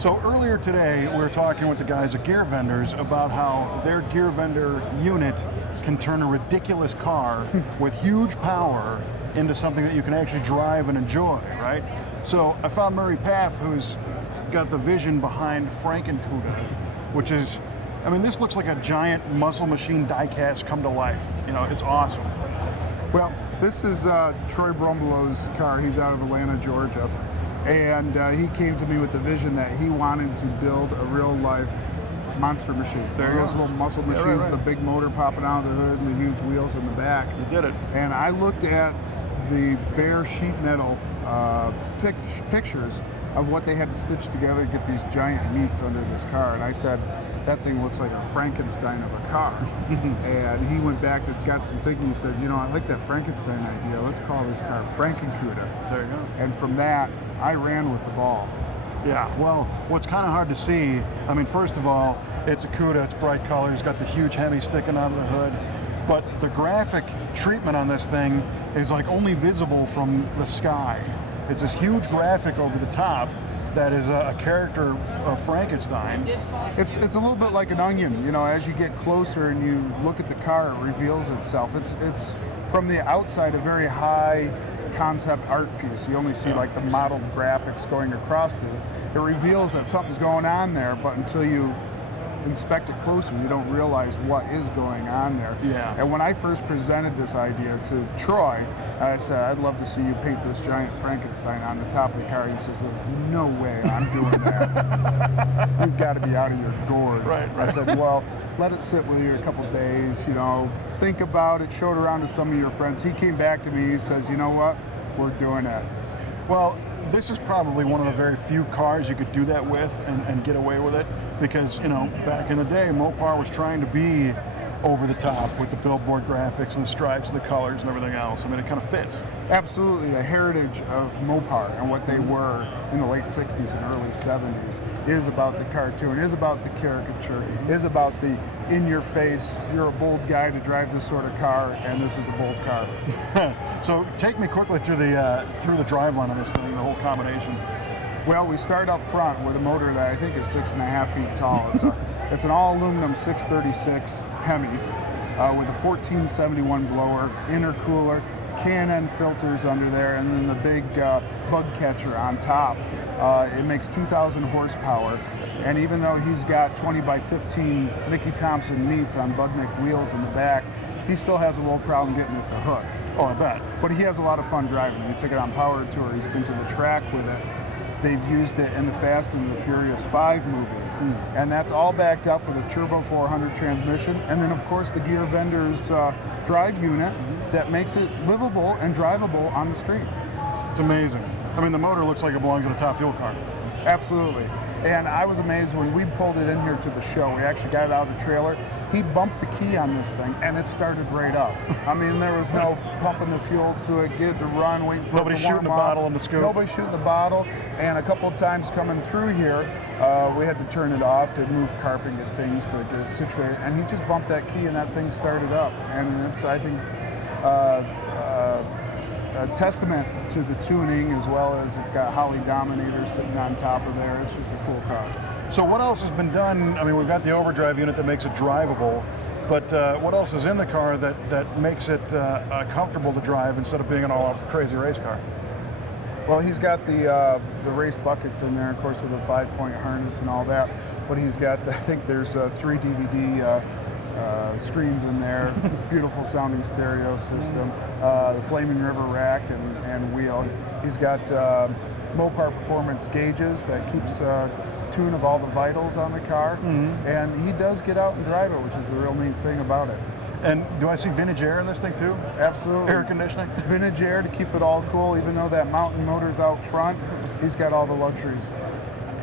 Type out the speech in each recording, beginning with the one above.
So earlier today, we were talking with the guys at Gear Vendors about how their Gear Vendor unit can turn a ridiculous car with huge power into something that you can actually drive and enjoy, right? So I found Murray Pfaff, who's got the vision behind Franken'Cuda, which is, I mean, this looks like a giant muscle machine diecast come to life. You know, it's awesome. Well, this is Troy Brumblow's car. He's out of Atlanta, Georgia. And he came to me with the vision that he wanted to build a real-life monster machine. There goes little muscle machines, right. The big motor popping out of the hood and the huge wheels in the back. You did it. And I looked at the bare sheet metal pictures of what they had to stitch together to get these giant meats under this car. And I said, that thing looks like a Frankenstein of a car. And he went back and got some thinking. He said, you know, I like that Frankenstein idea. Let's call this car Franken'Cuda. There you go. And from that, I ran with the ball. Yeah, well, what's kind of hard to see, I mean, first of all, it's a CUDA, it's bright colors, got the huge HEMI sticking out of the hood, but the graphic treatment on this thing is like only visible from the sky. It's this huge graphic over the top that is a character of Frankenstein. It's a little bit like an onion, you know, as you get closer and you look at the car, it reveals itself. It's from the outside a very high concept art piece. You only see like the modeled graphics going across it. It reveals that something's going on there, but until you inspect it closer, you don't realize what is going on there. Yeah. And when I first presented this idea to Troy, I said, I'd love to see you paint this giant Frankenstein on the top of the car. He says, there's no way I'm doing that. You've got to be out of your gourd. Right. I said, well, let it sit with you a couple days, you know, think about it, show it around to some of your friends. He came back to me, he says, you know what, we're doing it. Well, this is probably one of the very few cars you could do that with and get away with it, because, you know, back in the day, Mopar was trying to be over the top with the billboard graphics and the stripes and the colors and everything else. I mean, it kind of fits. Absolutely. The heritage of Mopar and what they were in the late 60s and early 70s is about the cartoon, is about the caricature, is about the in-your-face, you're a bold guy to drive this sort of car, and this is a bold car. So take me quickly through the driveline of this thing, the whole combination. Well, we start up front with a motor that I think is 6.5 feet tall. It's an all-aluminum 636 HEMI with a 1471 blower, intercooler, K&N filters under there, and then the big bug catcher on top. It makes 2,000 horsepower, and even though he's got 20 by 15 Mickey Thompson meats on Budnick wheels in the back, he still has a little problem getting at the hook. Oh, I bet. But he has a lot of fun driving it. He took it on Power Tour. He's been to the track with it. They've used it in the Fast and the Furious 5 movie. And that's all backed up with a Turbo 400 transmission. And then, of course, the Gear Vendors drive unit that makes it livable and drivable on the street. It's amazing. I mean, the motor looks like it belongs in a Top Fuel car. Absolutely. And I was amazed when we pulled it in here to the show. We actually got it out of the trailer. He bumped the key on this thing, and it started right up. I mean, there was no pumping the fuel to it, get it to run, waiting for Nobody it to warm shooting the up. bottle in the scoop. Nobody shooting the bottle. And a couple of times coming through here, we had to turn it off to move carpet, get things to get it situated. And he just bumped that key, and that thing started up. And it's, I think, a testament to the tuning, as well as it's got Holly Dominator sitting on top of there. It's just a cool car. So what else has been done? I mean, we've got the overdrive unit that makes it drivable, but what else is in the car that makes it comfortable to drive instead of being an all-out crazy race car? Well, he's got the race buckets in there, of course, with a 5-point harness and all that. But he's got, I think there's 3 DVD screens in there, beautiful sounding stereo system, the Flaming River rack and wheel. He's got Mopar performance gauges that keeps tune of all the vitals on the car, and he does get out and drive it, which is the real neat thing about it. And do I see vintage air in this thing too? Absolutely. Air conditioning? Vintage air to keep it all cool, even though that mountain motor's out front, he's got all the luxuries.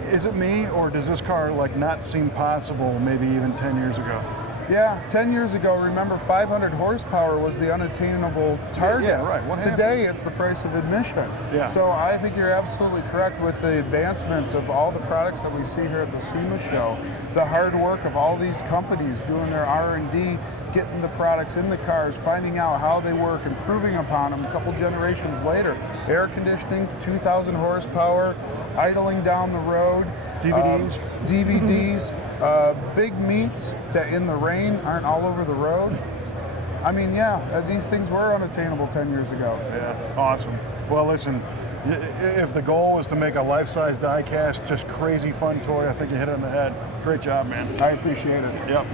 Is it me, or does this car like not seem possible maybe even 10 years ago? Yeah, 10 years ago, remember 500 horsepower was the unattainable target. Yeah, right. What Today, happened? it's the price of admission. Yeah. So I think you're absolutely correct with the advancements of all the products that we see here at the SEMA show. The hard work of all these companies doing their R&D, getting the products in the cars, finding out how they work, improving upon them a couple generations later. Air conditioning, 2,000 horsepower, idling down the road. DVDs? DVDs, big meets that in the rain aren't all over the road. I mean, yeah, these things were unattainable 10 years ago. Yeah, awesome. Well, listen, if the goal was to make a life-size die-cast, just crazy fun toy, I think you hit it on the head. Great job, man. I appreciate it. Yep.